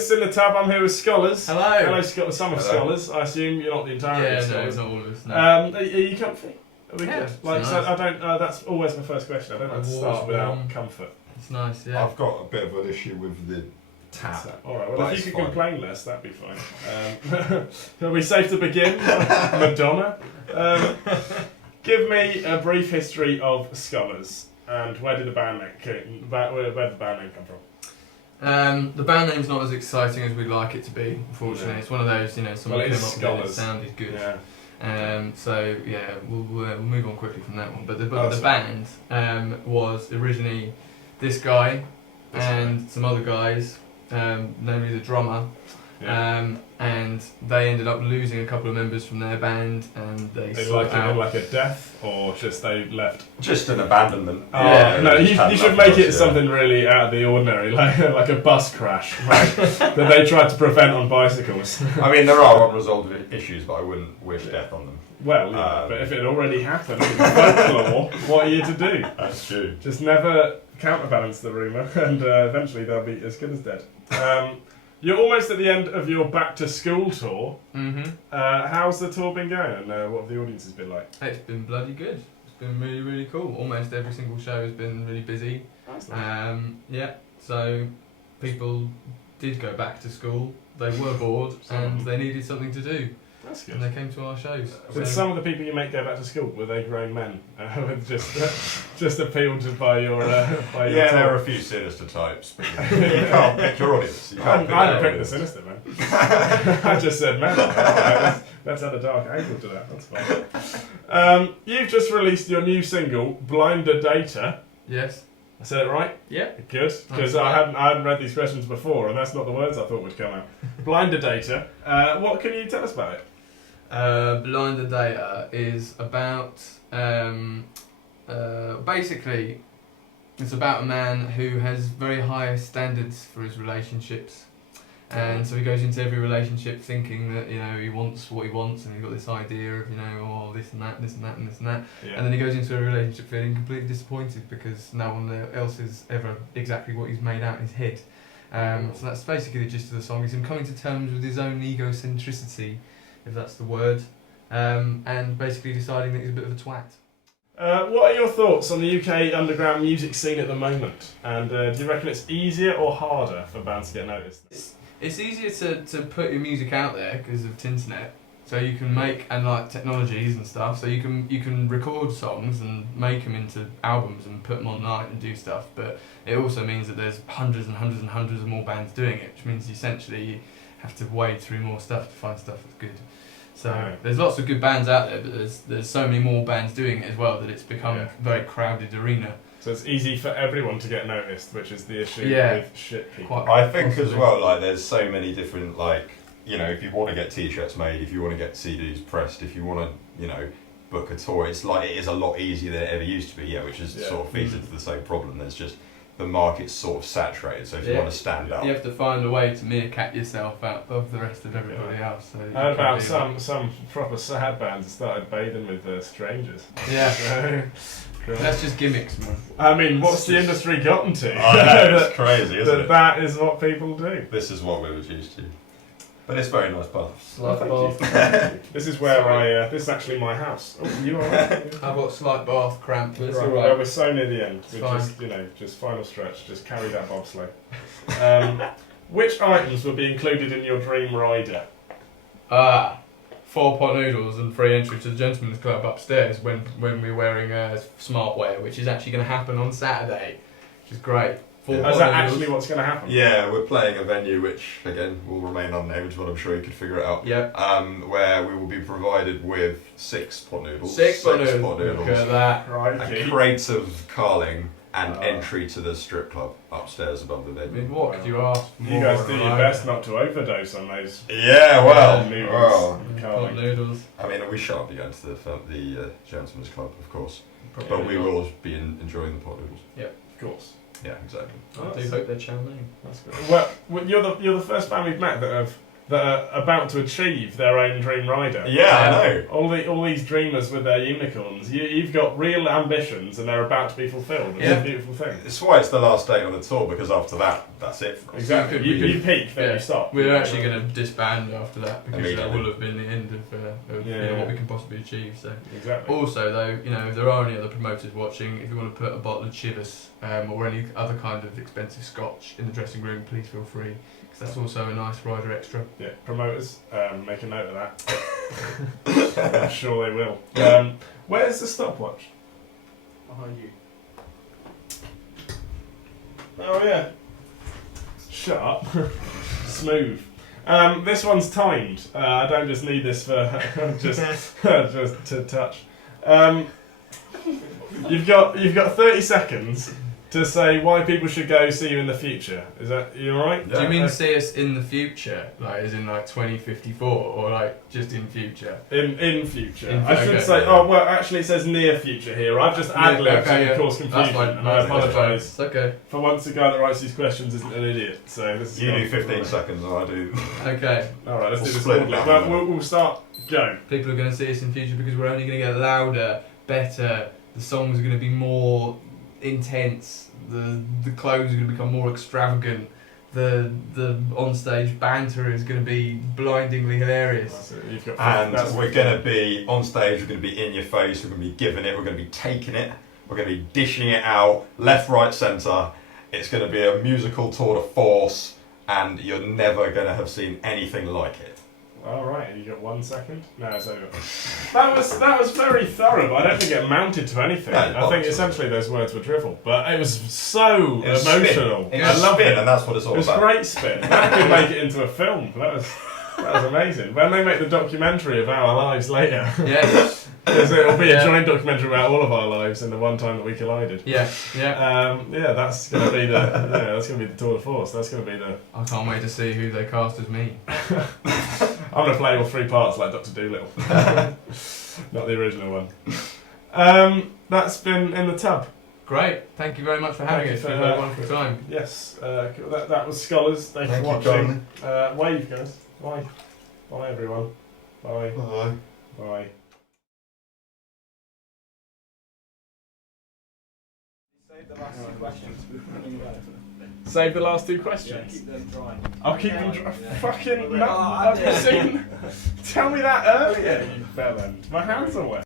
this is In the Tab. I'm here with Scholars. Hello. Hello, some of Scholars. I assume you're not the entirety of Scholars. No, it's not all of us. No. Are you comfy? Are we good? Like, nice. so I don't. That's always my first question. I don't like to start without comfort. It's nice, yeah. I've got a bit of an issue with the tap. Alright, well, if you could complain less, that'd be fine. Are we safe to begin? Madonna? Give me a brief history of Scholars and where did the band name come from? The band name's not as exciting as we'd like it to be, unfortunately. Yeah. It's one of those, someone came up with it, it sounded good. Yeah. So yeah, we'll move on quickly from that one. But the band was originally this guy and some other guys, namely the drummer, and they ended up losing a couple of members from their band, and they like a death, or just they left. Just an abandonment. Oh, yeah, no, you should make it something really out of the ordinary, like a bus crash, right? that they tried to prevent on bicycles. I mean, there are unresolved issues, but I wouldn't wish death on them. Well, but if it had already happened, folklore, what are you to do? That's true. Just never counterbalance the rumour, and eventually they'll be as good as dead. You're almost at the end of your back to school tour. Mm-hmm. How's the tour been going, and what have the audiences been like? It's been bloody good. It's been really, really cool. Almost every single show has been really busy. That's nice. Yeah, so people did go back to school. They were bored and they needed something to do. That's good. And they came to our shows. Did some of the people you make go back to school, were they grown men? Just appealed to by your yeah, there are a few sinister types, but you can't pick your audience. I hadn't picked the sinister, man. I just said men. Let's add a dark angle to that, that's fine. You've just released your new single, Blinda Data. Yes. I said it right? Yeah. Good, because I hadn't read these questions before, and that's not the words I thought would come out. Blinda Data. What can you tell us about it? Blinda Data is about basically it's about a man who has very high standards for his relationships, and so he goes into every relationship thinking that he wants what he wants, and he's got this idea of this and that, this and that, and this and that, and then he goes into a relationship feeling completely disappointed because no one else is ever exactly what he's made out in his head. So that's basically the gist of the song. Is him coming to terms with his own egocentricity, if that's the word, and basically deciding that he's a bit of a twat. What are your thoughts on the UK underground music scene at the moment? And do you reckon it's easier or harder for bands to get noticed? It's easier to put your music out there because of the internet. So you can make, and like technologies and stuff, so you can record songs and make them into albums and put them online and do stuff, but it also means that there's hundreds and hundreds and hundreds of more bands doing it, which means essentially you have to wade through more stuff to find stuff that's good. So there's lots of good bands out there, but there's so many more bands doing it as well that it's become a very crowded arena. So it's easy for everyone to get noticed, which is the issue with shit people. I think as well, like there's so many different if you want to get t-shirts made, if you want to get CDs pressed, if you want to, book a tour, it is a lot easier than it ever used to be, which is sort of feeds into the same problem. There's just, the market's sort of saturated, so if you want to stand out... You have to find a way to meecut yourself out of the rest of everybody else. So I heard about some proper sad bands that started bathing with strangers. Yeah. So, that's just gimmicks, man. I mean, what's the industry gotten to? I know, it's crazy, isn't it? That is what people do. This is what we were used to. But it's very nice bath. This is where this is actually my house. Oh, you alright? I've got slight bath cramp. It's right. alright. We're so near the end. Just final stretch. Just carry that bobsleigh. Which items will be included in your dream rider? 4-pot noodles and free entry to the gentleman's club upstairs when we're wearing smart wear, which is actually going to happen on Saturday, which is great. Is that actually what's going to happen? Yeah, we're playing a venue which, again, will remain unnamed, but I'm sure you could figure it out. Yep. Where we will be provided with 6-pot noodles. 6-pot noodles. Look at that. Right. A crate of carling and entry to the strip club upstairs above the venue. I mean, what could you ask for? You guys do your best not to overdose on those. Yeah, well. Pot noodles. I mean, we shan't be going to the gentleman's club, of course. But we will be enjoying the pot noodles. Yep, of course. Yeah, exactly. I do hope they're chow mein. That's good. Well, you're the first band we've met that have that are about to achieve their own dream rider. Yeah, I know. All these dreamers with their unicorns. You've got real ambitions, and they're about to be fulfilled. It's a beautiful thing. That's why it's the last date on the tour, because after that, that's it for us. Exactly. You peak, then you stop. We're actually going to disband after that because that Immediately. will have been the end of what we can possibly achieve. So. Exactly. Also, though, if there are any other promoters watching, if you want to put a bottle of Chivas or any other kind of expensive scotch in the dressing room, please feel free. That's also a nice rider extra. Yeah, promoters, make a note of that. I'm sure they will. Where's the stopwatch? Behind you. Oh yeah. Shut up. Smooth. This one's timed. I don't just need this for just to touch. You've got 30 seconds to say why people should go see you in the future. Is that you alright? Do you mean see us in the future, like as in like 2054, or like just in future? In future. In I should okay. say. Oh well, actually it says near future here. I've just ad-libbed to cause confusion, That's fine. and I apologise. It's okay. For once, the guy that writes these questions isn't an idiot. So this is You do 15 seconds and I do. Okay. All right, let's do this split orderly. that Well, one. we'll start. Go. People are going to see us in future because we're only going to get louder, better. The songs are going to be more intense. The clothes are going to become more extravagant. The onstage banter is going to be blindingly hilarious. That's it. You've got And we're going to be on stage, we're going to be in your face, we're going to be giving it, we're going to be taking it, we're going to be dishing it out, left, right, centre. It's going to be a musical tour de force, and you're never going to have seen anything like it. All right, and you got 1 second. No, it's over. That was very thorough. But I don't think it amounted to anything. No, I think essentially those words were drivel, but it was so It was emotional. Spin. It I was loved spin, it. and that's what it's all It was about. great spin. That could make it into a film. That was amazing. When they make the documentary of our lives later, Yeah. because it'll be Yeah. a joint documentary about all of our lives and the one time that we collided. Yeah. That's gonna be that's gonna be the tour de force. That's gonna be the. I can't wait to see who they cast as me. I'm gonna play all three parts like Dr. Dolittle, not the original one. That's been in the tub. Great. Thank you very much for having Thank us. you We've for had a that. wonderful time. Yes, that was Scholars. Thanks for Thank you, watching. Wave, guys. Bye. Bye, everyone. Bye. Bye. Bye. Save the last two questions. We're running low. Save the last two Yeah, questions. keep them dry. I'll keep them dry. Yeah. Fucking Oh, no. I I've did. seen. Tell me that earlier, you bellend. My hands are wet.